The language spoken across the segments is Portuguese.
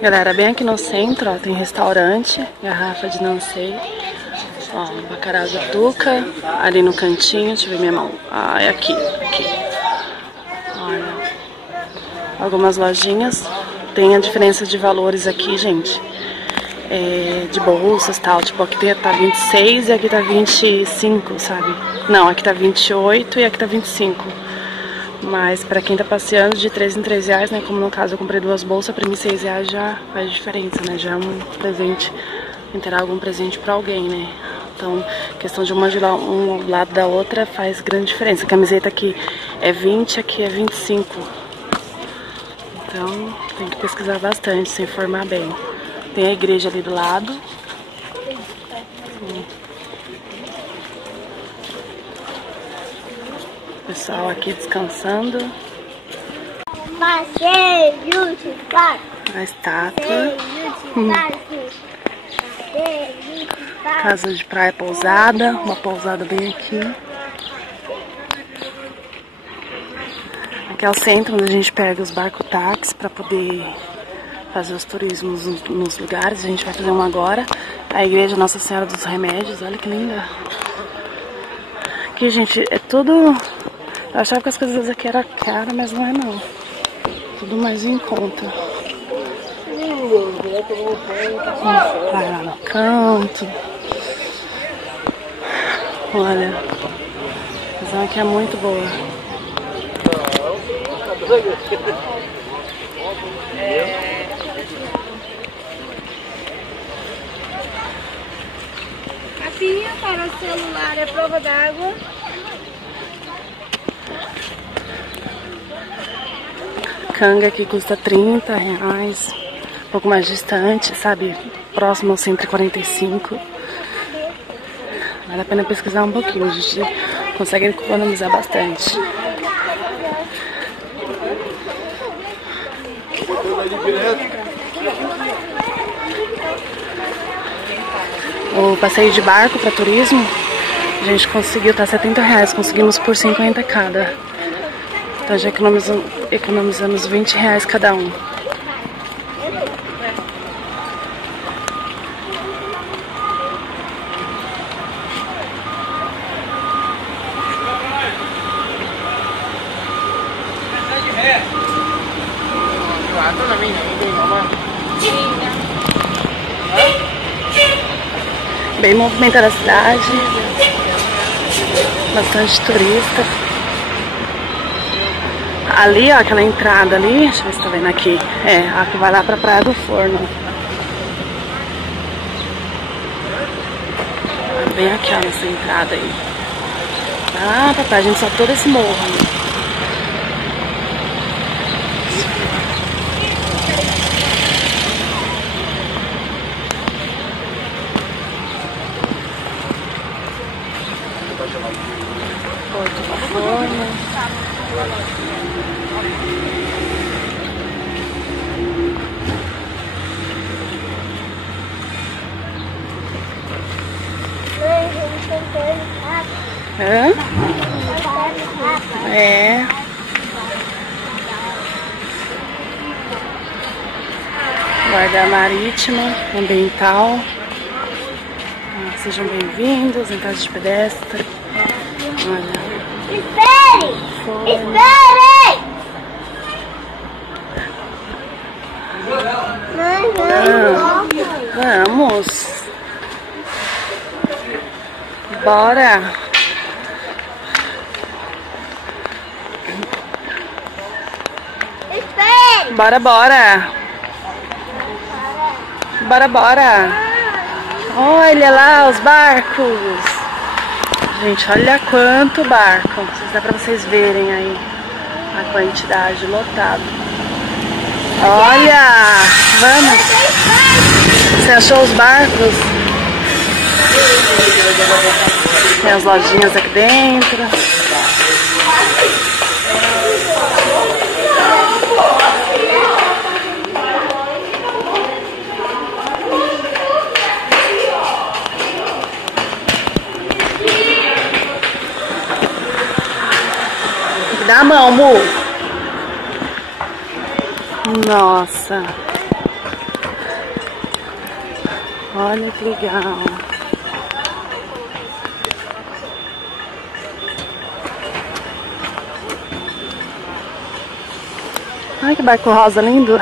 Galera, bem aqui no centro, ó, tem restaurante, garrafa de não sei. Ó, bacalhau de tuca, ali no cantinho, deixa eu ver minha mão. Ah, é aqui. Olha, algumas lojinhas. Tem a diferença de valores aqui, gente. De bolsas e tal, tipo, aqui tá 26 e aqui tá 25, sabe? Não, aqui tá 28 e aqui tá 25. Mas pra quem tá passeando de 3 em 3 reais, né? Como no caso eu comprei 2 bolsas, pra mim 6 reais já faz diferença, né? Já é um presente, entregar algum presente pra alguém, né? Então, questão de uma um lado da outra faz grande diferença. A camiseta aqui é 20, aqui é 25. Então, tem que pesquisar bastante, se informar bem. Tem a igreja ali do lado. O pessoal aqui descansando. A estátua. Casa de praia pousada. Uma pousada bem aqui. Aqui é o centro onde a gente pega os barco-táxi para poder fazer os turismos nos lugares. A gente vai fazer um agora. A igreja Nossa Senhora dos Remédios. Olha que linda. Aqui, gente, é tudo... Eu achava que as coisas aqui eram caras, mas não é não. Tudo mais em conta. Vai lá no canto. Olha. A visão aqui é muito boa. Capinha para o celular é prova d'água. Canga aqui custa 30 reais. Um pouco mais distante, sabe? Próximo ao 145. Vale a pena pesquisar um pouquinho. A gente consegue economizar bastante. O passeio de barco para turismo, a gente conseguiu, tá 70 reais, conseguimos por 50 cada. Então já economizamos 20 reais cada um. Bem movimentada a cidade, bastante turista. Ali, ó, aquela entrada ali, deixa eu ver se tá vendo aqui, a que vai lá pra Praia do Forno. Bem aqui, ó, nessa entrada aí. Ah, papai, a gente sobe todo esse morro ali. Porto do Forno. Hã? Guarda Marítima Ambiental. Sejam bem-vindos em casa de pedestre. Olha. Espere! Espere! Vamos. Bora. Espere! Bora, bora. Bora, bora. Olha lá os barcos. Gente, olha quanto barco. Não sei se dá pra vocês verem aí a quantidade lotada. Olha! Vamos! Você achou os barcos? Tem as lojinhas aqui dentro. Dá a mão, Mu. Nossa. Olha que legal. Ai, que barco rosa lindo.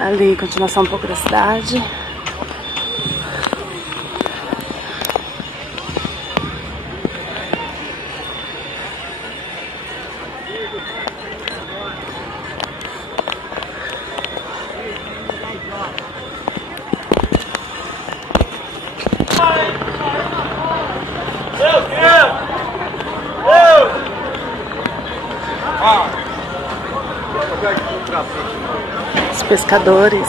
Ali, continuação um pouco da cidade. Os pescadores.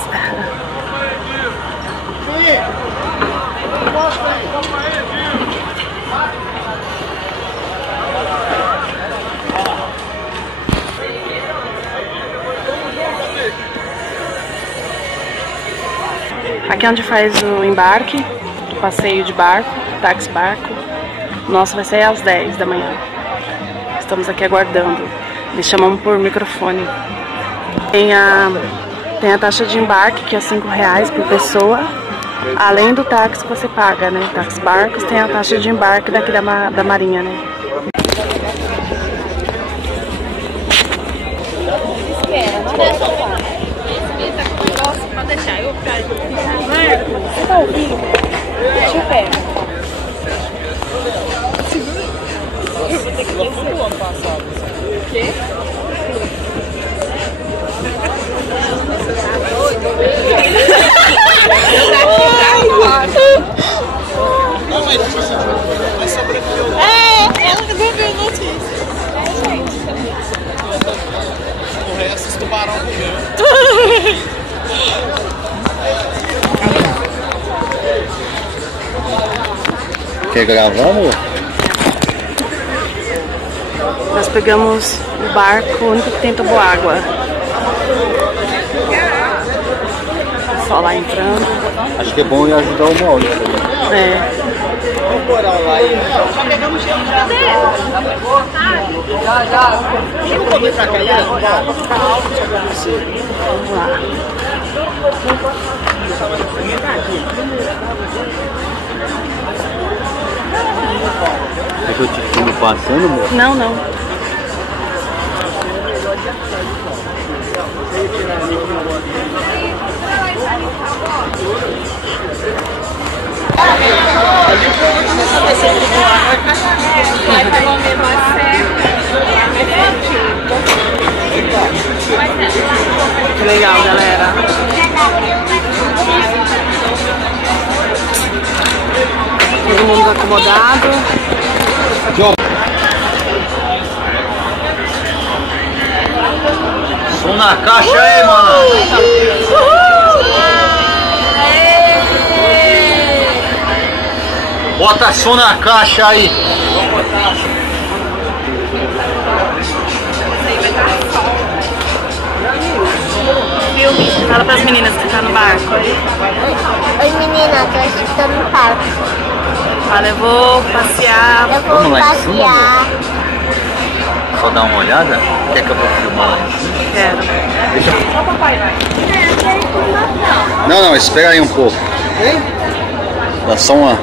Aqui é onde faz o embarque, o passeio de barco, táxi barco. O nosso vai ser às 10 da manhã. Estamos aqui aguardando. Eles chamam por microfone. Tem a taxa de embarque, que é R$5 por pessoa. Além do táxi que você paga, né? Táxi barcos, tem a taxa de embarque daqui da Marinha, né? Pode deixar, eu você tá ouvindo? Deixa eu ver. Eu vou ter que ir no ano passado. O quê? Ela não viu notícia. O resto os tubarão comeu. Quer gravar, amor? Nós pegamos o barco, o único que tem toboágua. Só lá entrando. Acho que é bom ir ajudar o Mauro. É. Vamos morar lá e... Já pegamos cheiro já. Já. Vamos comer pra cá, vamos lá. Quer que eu te filme passando, amor? Não, não. Que legal, galera. Todo mundo acomodado. Som na caixa aí, mano. Bota som na caixa aí. Vamos botar. Filme, fala pras meninas que tá no barco. Oi meninas, hoje estou no parque. Fala, eu vou passear. Eu vou Vamos lá em passear. Só dar uma olhada? Quer que eu vou filmar lá em cima? Quero. Deixa eu... Só papai vai. Não, espera aí um pouco. Dá só uma...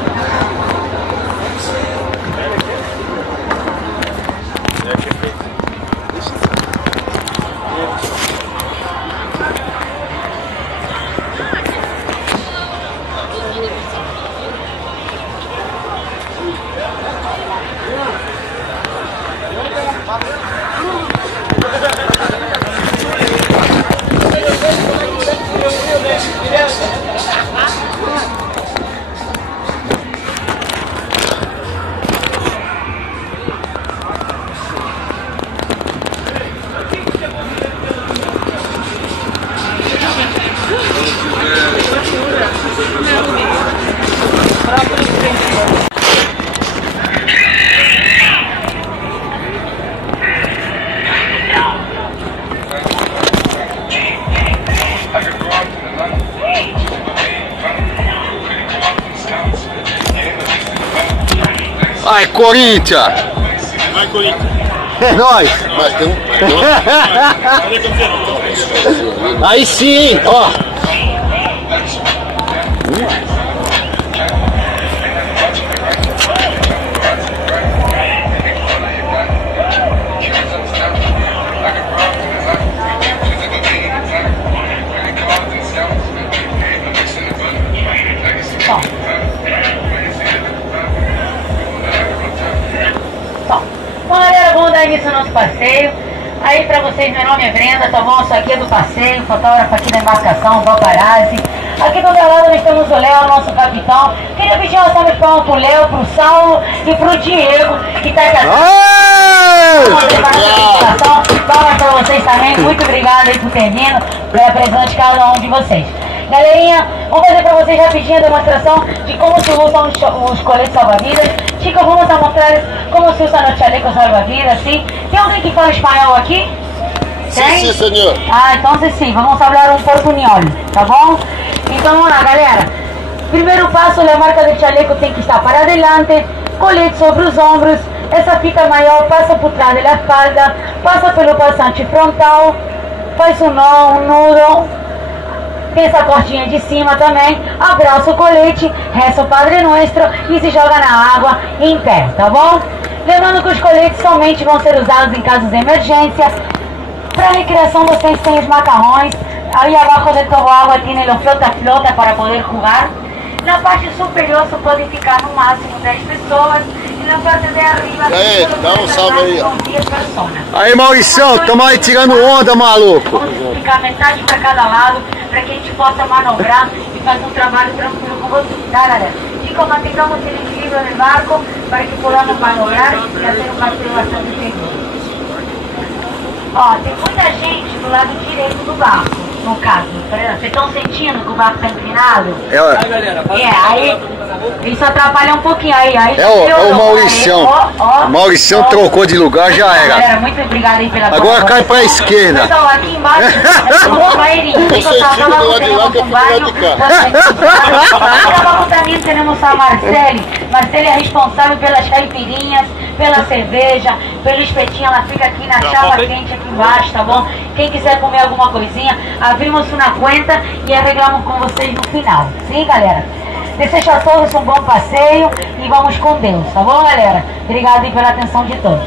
Vai, Corinthians! Vai, Corinthians! É nóis! Mas tem um... Aí sim, ó! Bom, galera, vamos dar início ao nosso passeio. Aí pra vocês, meu nome é Brenda, tá bom? Isso aqui é do passeio, fotógrafo aqui da embarcação, paparazzi. Aqui do meu lado nós temos o Léo, nosso capitão. Queria pedir uma salva de palmas pro Léo, pro Saulo e pro Diego, que tá aqui atrás. Palmas pra vocês também, muito obrigado aí por ter vindo, pela presença de cada um de vocês. Galerinha, vamos fazer pra vocês rapidinho a demonstração de como se usam os coletes salva-vidas. Chicos, vamos a mostrar como se usa no chaleco salva-vidas, ¿sí? Tem alguém que fala espanhol aqui? Tem? Sim, senhor. Ah, então sim, vamos falar um portunhol, tá bom? Então vamos lá, galera. Primeiro passo, a marca do chaleco tem que estar para adelante, colete sobre os ombros, essa fita maior passa por trás da espalda, passa pelo passante frontal, faz um nó, um nudo. Tem essa cortinha de cima também, abraça o colete, reza o Padre Nuestro e se joga na água em pé, tá bom? Lembrando que os coletes somente vão ser usados em casos de emergência. Para recreação vocês têm os macarrões, aí abaixo do toboágua tem o flota-flota para poder jogar. Na parte superior só podem ficar no máximo 10 pessoas e na parte de arriba... Aí, dá um salve aí, ó. Aí, Maurição, tamo aí tirando onda, maluco. Vamos ficar metade para cada lado, para que a gente possa manobrar e fazer um trabalho tranquilo com vocês, tá, galera? Chicos, mantengamos el equilibrio del barco para que podamos manobrar e fazer um passeio bastante seguro. Ó, tem muita gente do lado direito do barco, no caso. Vocês estão sentindo que o barco está inclinado? Aí isso atrapalha um pouquinho aí. É o Mauricião. O Mauricião trocou de lugar, já era. Galera, muito obrigada aí pela Agora cai pra esquerda. Pessoal, aqui embaixo tem um banheirinho. Abajo também temos a Marcele. Marcele é responsável pelas caipirinhas, pela cerveja, pelo espetinho. Ela fica aqui na chapa quente aqui embaixo, tá bom? Quem quiser comer alguma coisinha, abrimos uma conta e arreglamos com vocês no final. Sim, galera? Desejo a todos um bom passeio e vamos com Deus, tá bom, galera? Obrigado aí pela atenção de todos.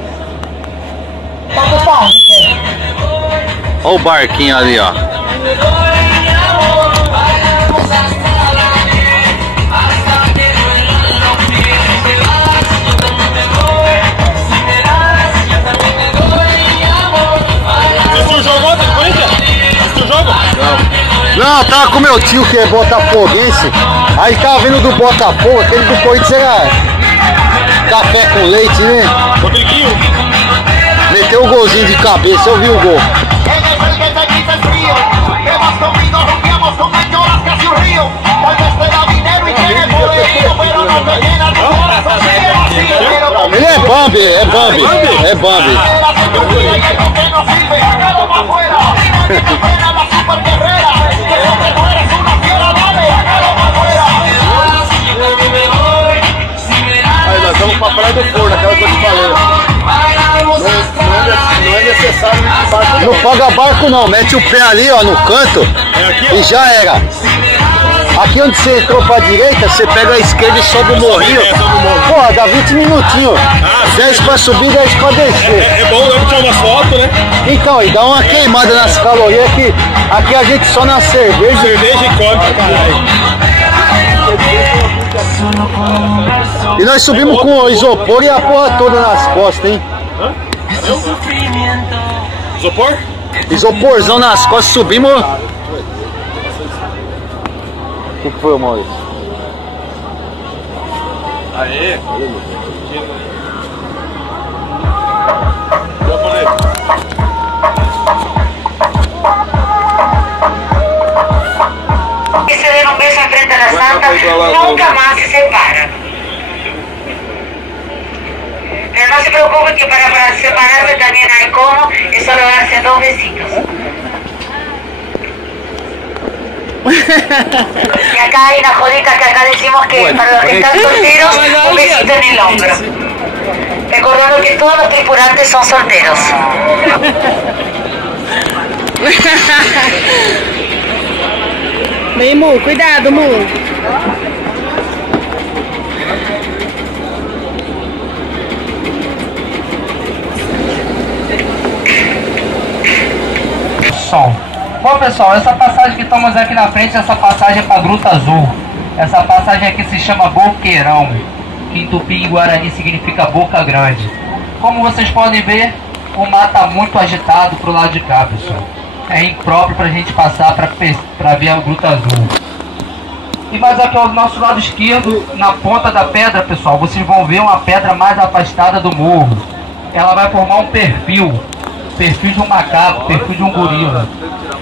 Então, pessoal, Olha o barquinho ali, ó. Não, tava com meu tio que é botafoguense. Aí tava vendo do Botafogo, aquele do Corinthians era café com leite, né? Rodriguinho. Meteu o golzinho de cabeça, eu vi o gol. Ele é Bambi, é Bambi, é Bambi. Aí nós vamos pra Praia do Forno, aquela que eu te falei. Não é necessário ir embaixo. Não paga barco não, mete o pé ali, ó, no canto e já era. Aqui onde você entrou pra direita, você pega a esquerda e sobe o morrinho. Pô, dá 20 minutinhos. 10 pra subir, 10 pra descer. É bom, dá pra tirar umas fotos, né? Então, e dá uma queimada nas calorias que aqui a gente só na cerveja. Cerveja e come pra caralho. E nós subimos com o isopor e a porra toda nas costas, hein? Isopor? Isoporzão nas costas, subimos. O que foi, Maurício? Aê! que se den un beso enfrente a la santa, nunca más se separan. Pero no se preocupen que para separarse también hay como, es solo darse 2 besitos. Y acá hay una jodica que acá decimos que para los que están solteros, un besito en el hombro. Recordando que todos los tripulantes son solteros. Vem, Mu, cuidado, Mu. Som. Bom pessoal, essa passagem que estamos aqui na frente, essa passagem é para Gruta Azul. Essa passagem aqui se chama Boqueirão, que em Tupi e Guarani significa boca grande. Como vocês podem ver, o mar está muito agitado pro lado de cá, pessoal. É impróprio para a gente passar para ver a Gruta Azul. E mais aqui ao nosso lado esquerdo, na ponta da pedra, pessoal, vocês vão ver uma pedra mais afastada do morro. Ela vai formar um perfil de um macaco, perfil de um gorila.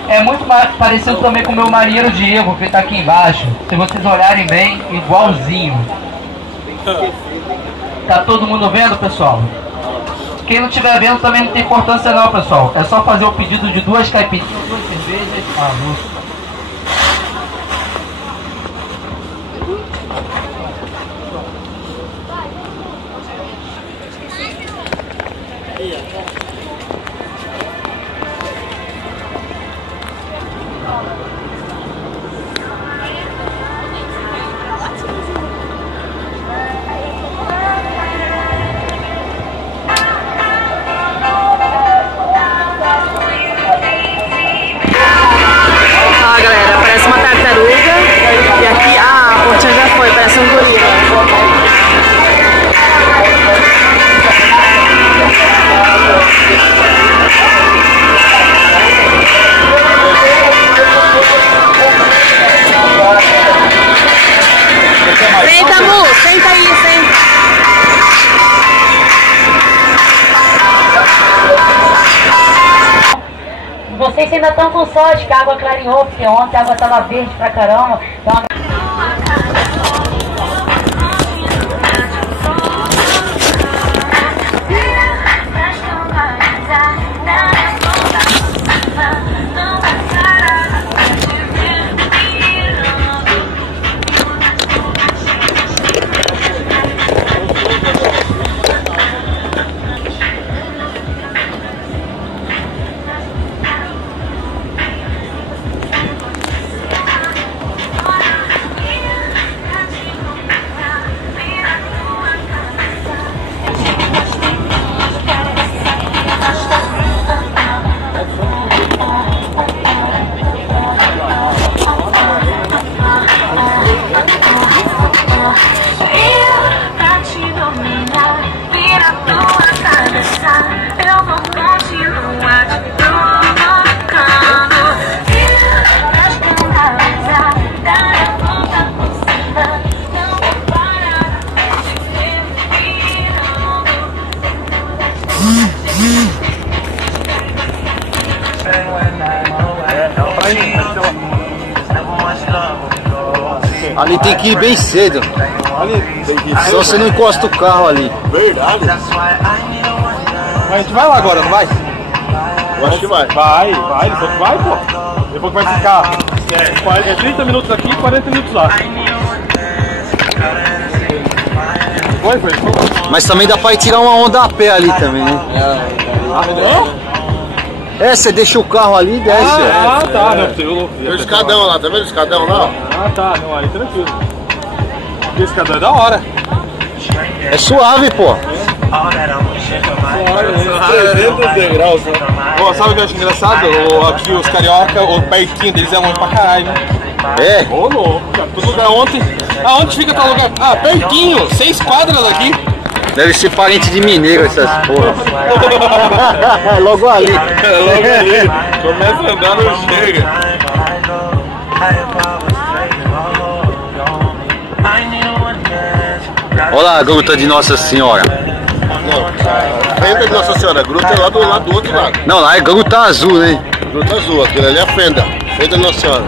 É muito parecido também com o meu marinheiro Diego, que está aqui embaixo. Se vocês olharem bem, igualzinho. Tá todo mundo vendo, pessoal? Quem não estiver vendo também não tem importância não, pessoal. É só fazer o pedido de 2 caipirinhas, 2 cervejas. Vocês ainda estão com sorte que a água clareou, porque ontem a água estava verde pra caramba. Então... Ali tem que ir bem cedo. Só você não encosta o carro ali. Verdade. Mas a gente vai lá agora, não vai? Eu acho que vai. Vai, depois vai, pô. Depois vai ficar 30 minutos aqui e 40 minutos lá. Foi. Mas também dá pra ir tirar uma onda a pé ali também, né? É, você deixa o carro ali e desce. Tá. Não, tem o escadão lá, tá vendo o escadão lá? Tá, não, aí tranquilo. Esse escadão é da hora. É suave, pô. 300 degraus, né? Pô, sabe o que eu acho engraçado? Aqui os carioca, o pertinho deles é longe pra caralho, né? É. Ô, louco. Todo lugar ontem fica tal lugar? Ah, pertinho, 6 quadras daqui. Deve ser parente de mineiro essas porra. Logo ali. Logo ali. Começa a andar, não chega. Olha lá a gruta de Nossa Senhora. Não, a fenda de Nossa Senhora, a gruta é lá do outro lado. Não, lá é Gruta Azul, né? Gruta Azul, aquilo ali é a fenda. Fenda de Nossa Senhora.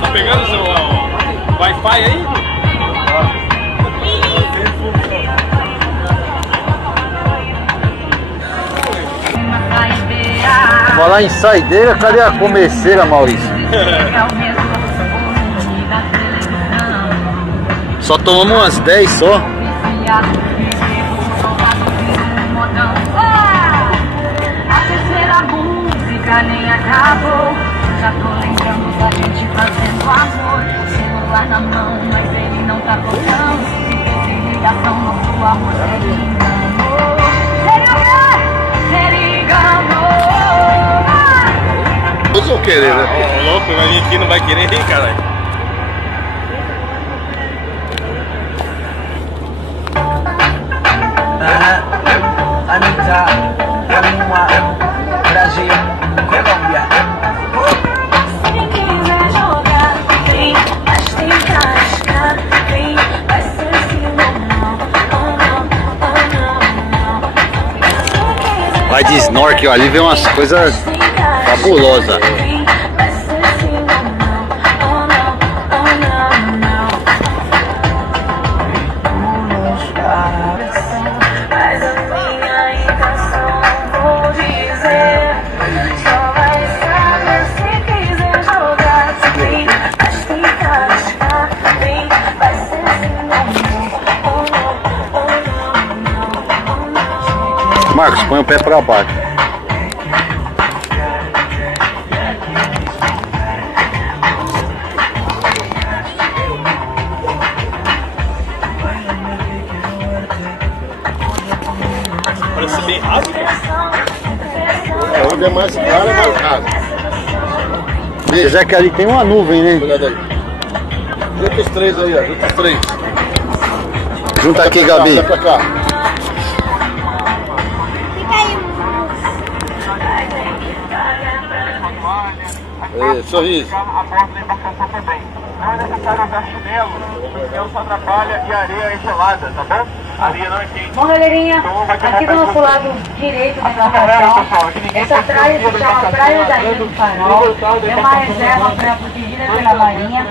Tá pegando o seu Wi-Fi aí? Falar em saideira, cadê a comerceira, Maurício? Só tomamos umas 10 só. acabou. Já tô lembrando da gente fazendo amor. Celular na mão, mas ele não tá tocando. Se fez ligação, nosso amor ele enganou. Ele enganou. Todos vão querer, né? Ô, louco, vai vir aqui, não vai querer, caralho. Anitta, Anua, Brasil, Colômbia. Se quiser jogar, vem, mas tem que arriscar, vem, vai ser assim, não, não. Vai de snorkel ali, vem umas coisas fabulosas. Marcos, põe o pé pra baixo. Parece bem raso, né? Onde é mais caro, é mais raso. Veja que ali tem uma nuvem, né? Olha daí. Junta os três aí, ó. Junta os três. Junta aqui, Gabi. Vai pra cá. Sorriso. A porta da embarcação também. Não é necessário usar chinelo, porque ele só atrapalha e a areia é gelada, tá bom? A areia não é quente. Bom, galerinha, aqui do nosso lado direito da embarcação, essa praia se chama Praia da Ilha do Farol, é uma reserva protegida pela Marinha.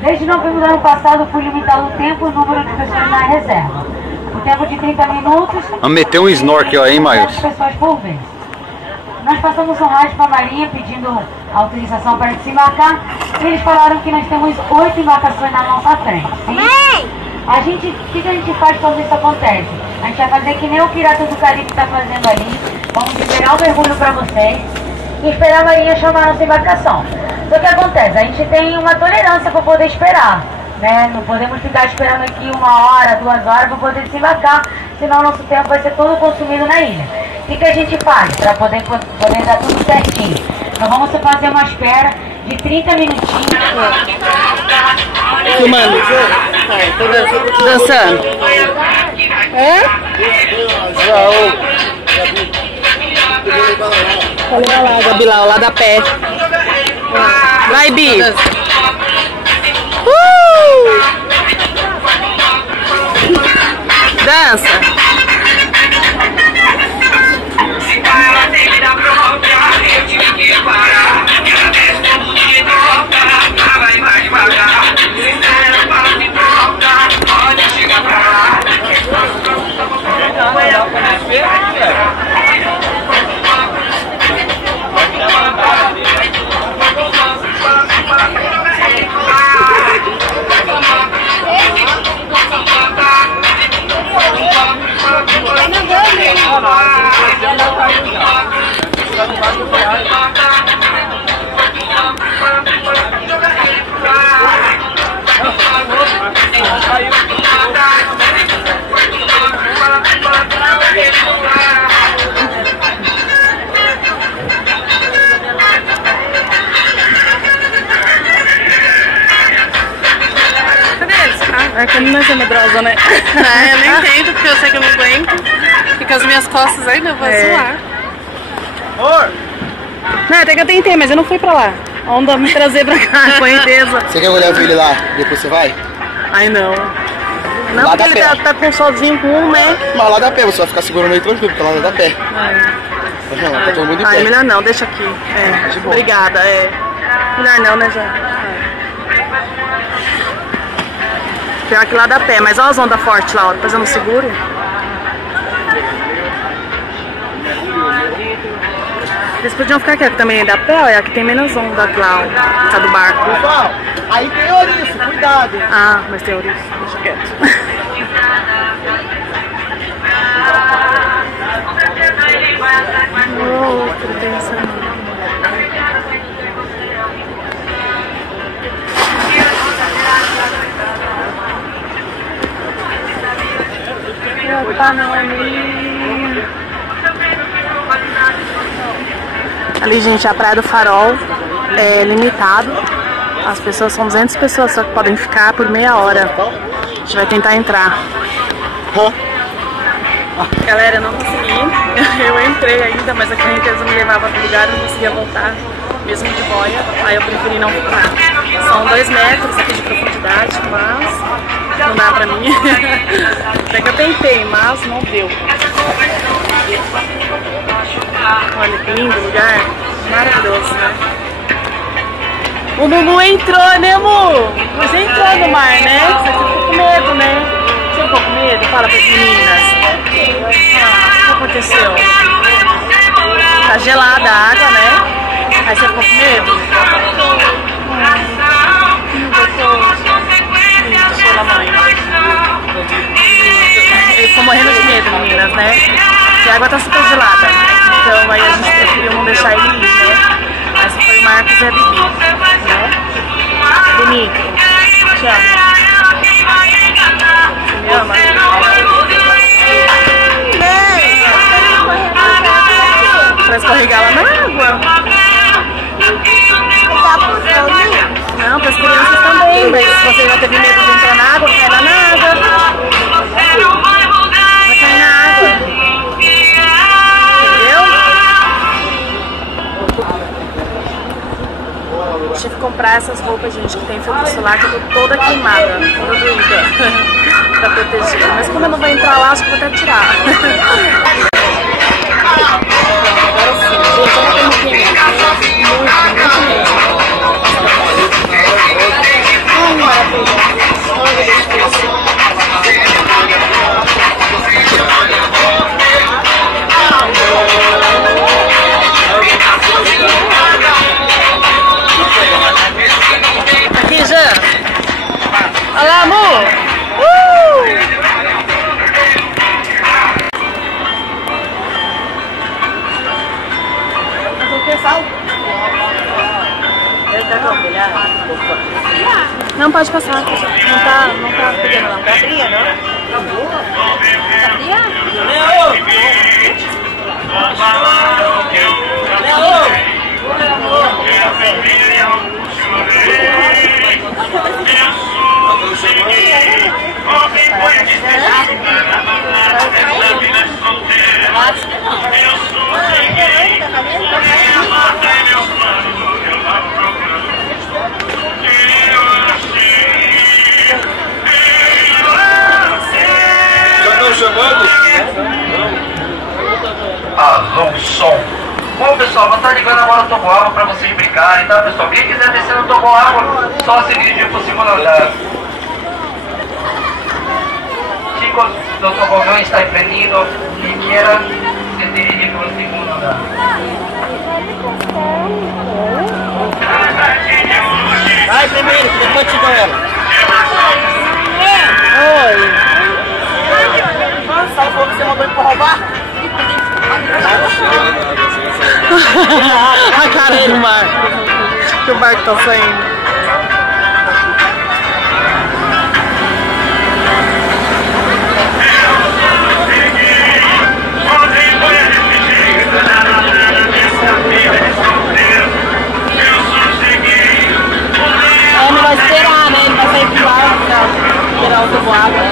Desde novembro do ano passado foi limitado o tempo e o número de pessoas na reserva. O tempo de 30 minutos. Vamos meter um snorkel aí, Marcos. Pessoas por vez. Nós passamos um rádio para a Marinha pedindo autorização para desembarcar e eles falaram que nós temos 8 embarcações na nossa frente. Sim? O que a gente faz quando isso acontece? A gente vai fazer que nem o Pirata do Caribe está fazendo ali. Vamos liberar o mergulho para vocês e esperar a Marinha chamar a nossa embarcação. Só que acontece, a gente tem uma tolerância para poder esperar, né? Não podemos ficar esperando aqui 1 hora, 2 horas para poder desembarcar, senão nosso tempo vai ser todo consumido na ilha. O que a gente faz para poder dar tudo certinho? Nós vamos fazer uma espera de 30 minutinhos. Filmando. Dançando. É? Vou levar lá, Gabi, lá da pé. Vai, Bi. Dança. É como nós é medrosa, né? É, eu nem tento, porque eu sei que eu não aguento. Porque as minhas costas ainda vão zoar. Não, até que eu tentei, mas eu não fui pra lá. A onda me trazer pra cá, correnteza. Você quer olhar ele lá? Depois você vai? Ai, não. Não, Lá porque dá ele pé. tá com sozinho com um, né? Mas lá dá pé, você vai ficar segurando aí tranquilo, porque lá dá pé. Não, tá todo mundo de Ai, pé. melhor não, deixa aqui. É, De boa. obrigada, é. Melhor não, né, já? Pior que lá dá pé, mas olha as ondas fortes lá, ó, depois eu não seguro. Eles podiam ficar aqui, ó, que também dá pé, olha, aqui tem menos onda lá, ó, tá do barco. Pessoal, aí tem ouriço, cuidado, hein? Ah, mas tem ouriço, deixa quieto. Outro, tem essa. Ali, gente, a Praia do Farol é limitado. As pessoas são 200 pessoas só que podem ficar por meia hora. A gente vai tentar entrar. Galera, eu não consegui. Eu entrei ainda, mas a correnteza me levava pro lugar e não conseguia voltar, mesmo de boia. Aí eu preferi não ficar. São 2 metros aqui de profundidade, mas não dá pra mim. Até que eu tentei, mas não deu. Olha que lindo lugar. Maravilhoso, né? O Mumu entrou, né, Mu? Você entrou no mar, né? Você ficou com medo, né? Você ficou com medo? Fala pras meninas. O que aconteceu? Tá gelada a água, né? Aí você ficou com medo? Pela mãe. Ele ficou morrendo de medo, meninas, né? Porque a água tá super gelada. Então aí a gente preferiu não deixar ele ir, né? Mas foi o Marcos e a Bibi, né? Bonito. Te amo. Você me ama? Pra escorregar lá na água? Não, para as crianças também, mas se você já teve medo de entrar na água, cai lá na água. Vai cair na água. Entendeu? Tive que comprar essas roupas, gente, que tem filtro solar, que eu tô toda queimada, toda doída, pra proteger. Mas como eu não vou entrar lá, acho que vou até tirar. Agora sim, gente, olha como queima. Muito mesmo. Ai, maravilha. Olha que difícil. Aqui, Jean. Olha lá, amor. Não pode passar. Não tá pegando não. Tá fria, não? Acabou. Tá fria? Alô, som. Bom, pessoal, vou estar ligando agora o toboágua para vocês brincarem, tá, pessoal? Quem quiser descer no toboágua, só se dirigir para o segundo andar. Chicos, o tobogão está prendido e quieran se dirigir para o segundo andar. Vai primeiro, que depois te dou ela. Oi. Nossa, o povo você mandou ele pra roubar? A cara do Marco. Que o Marco tá saindo. Ele vai esperar, né? Ele vai sair pro ar pra esperar o toboágua.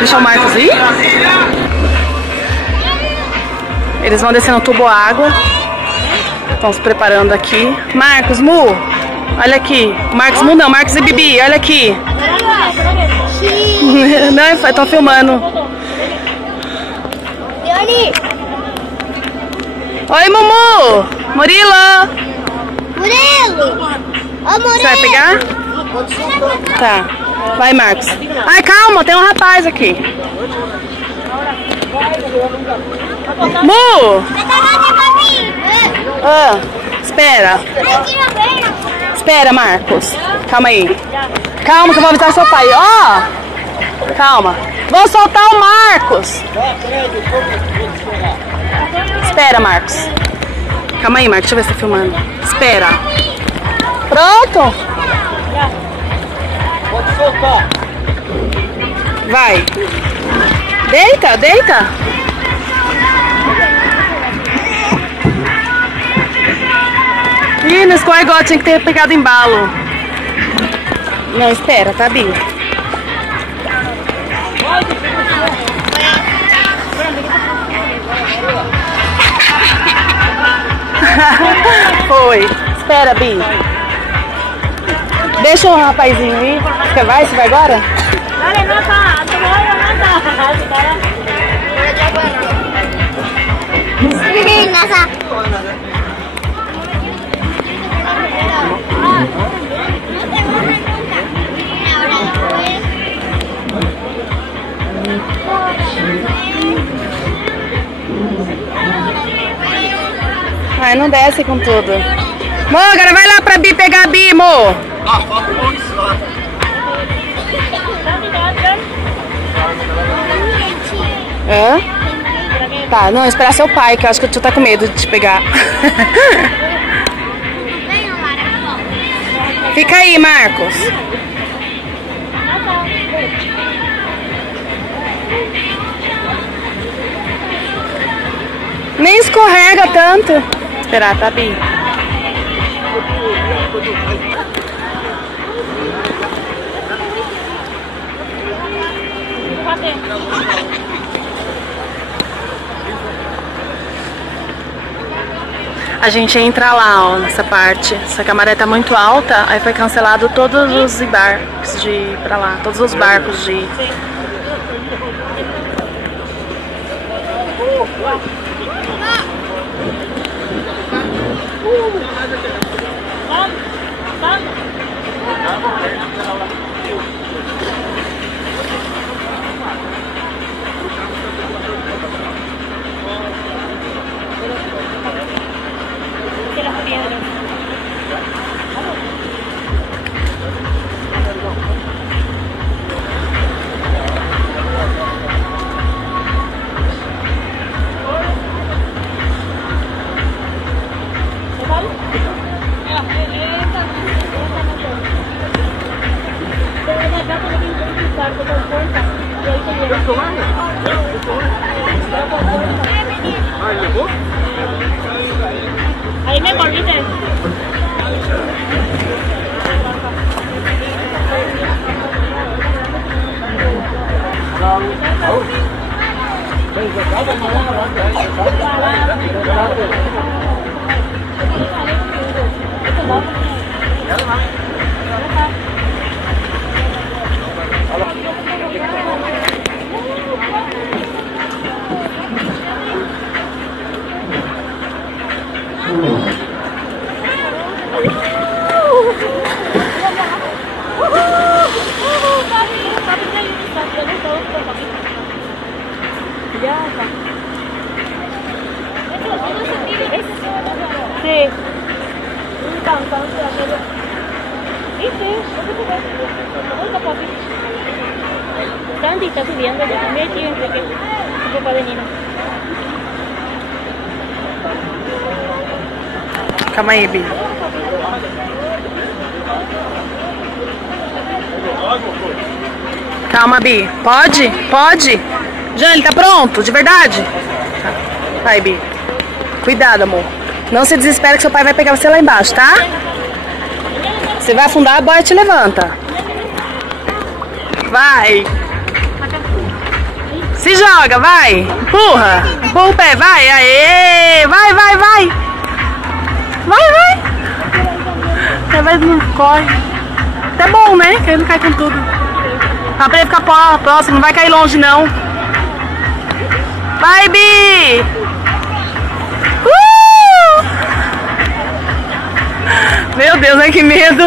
vai deixar o Marcos ir? Eles vão descer no tubo água. Estão se preparando aqui. Marcos, Mu, olha aqui. Marcos, Mu não, Marcos e Bibi, olha aqui. Não, estão filmando. Oi, Mumu! Murilo! Murilo! Ô, Murilo! Você vai pegar? Tá. Vai, Marcos. Ai, calma, tem um rapaz aqui. Mu! Espera. Espera, Marcos. Calma aí. Calma que eu vou avisar seu pai. Ó! Calma. Vou soltar o Marcos. Espera, Marcos. Calma aí, Marcos. Deixa eu ver se tá filmando. Espera. Pronto? Pode soltar. Vai. Deita, deita. Ih, não escorregou. Tinha que ter pegado embalo. Não, espera, tá, Bi? Foi. Espera, Bi. Deixa o rapazinho ir. Você vai agora? Ai, não desce com tudo. Mo, agora vai lá pra Bi pegar a Bi, Mo. Falta um pouco só. Hã? Tá, não, esperar seu pai, que eu acho que o tio tá com medo de te pegar. Fica aí, Marcos. Nem escorrega tanto. Esperar, tá, Bi? A gente ia entrar lá, ó, nessa parte. Só que a maré tá muito alta, aí foi cancelado todos os barcos de ir pra lá. Todos os barcos de ir. Ahí me volviste. Sí. Un cansancio de hacerlo. Sí, Sandy está subiendo, yo también estoy entre que su papá de Nina. Calma aí, Bi. Calma, Bi. Pode? Pode? Jane, tá pronto? De verdade? Vai, Bi. Cuidado, amor. Não se desespera que seu pai vai pegar você lá embaixo, tá? Você vai afundar, a boia te levanta. Vai. Se joga, vai. Empurra. Empurra o pé, vai. Aê. Vai, vai, vai. Vai, vai. Às vezes não corre. Até bom, né? Que ele não cai com tudo. Dá pra ele ficar próximo, não vai cair longe, não. Vai, Bi. Meu Deus, né? Que medo.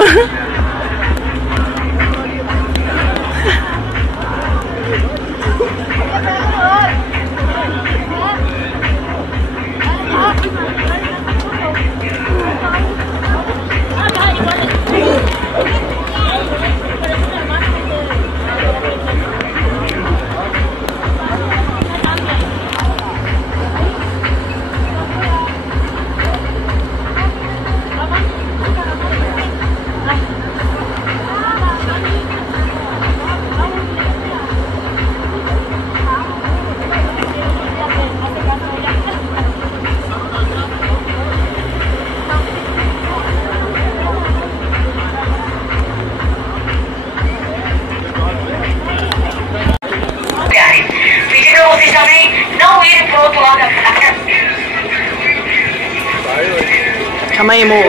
Calma aí, amor.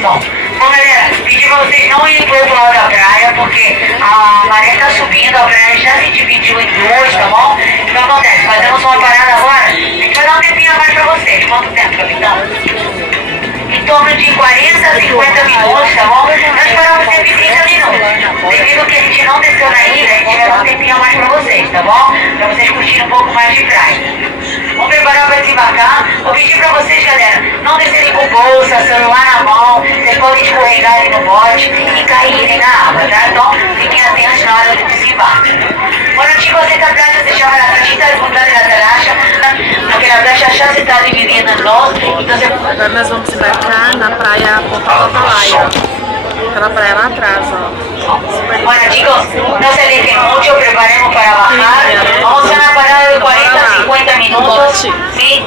Bom, galera, pedi pra vocês não irem pro outro lado da praia, porque a maré tá subindo, a praia já se dividiu em duas, tá bom? Então acontece, fazemos uma parada agora, a gente vai dar um tempinho a mais pra vocês. Quanto tempo, capitão? Em torno de 40 a 50 minutos, tá bom? Nós paramos sempre em 30 minutos. Devido que a gente não desceu na ilha, a gente vai dar um tempinho a mais pra vocês, tá bom? Pra vocês curtirem um pouco mais de praia. Vamos preparar para desembarcar. Vou pedir para vocês, galera, não descerem com bolsa, celular na mão. Vocês podem escorregar ali no bote e caírem na água, tá? Então, fiquem atentos na hora do desembarque. Quando a gente aceita a praia, você chama na cachita de vontade da taracha. Aquela praia já se está dividindo em nós. Então, você... Agora nós vamos embarcar na praia Porto Atalaia. Aquela praia lá atrás, ó. Bueno, chicos, no se alejen mucho, preparemos para bajar. Vamos a una parada de 40 a 50 minutos. ¿Sí?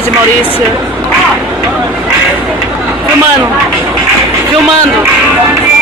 rede, Maurício. Filmando. Filmando.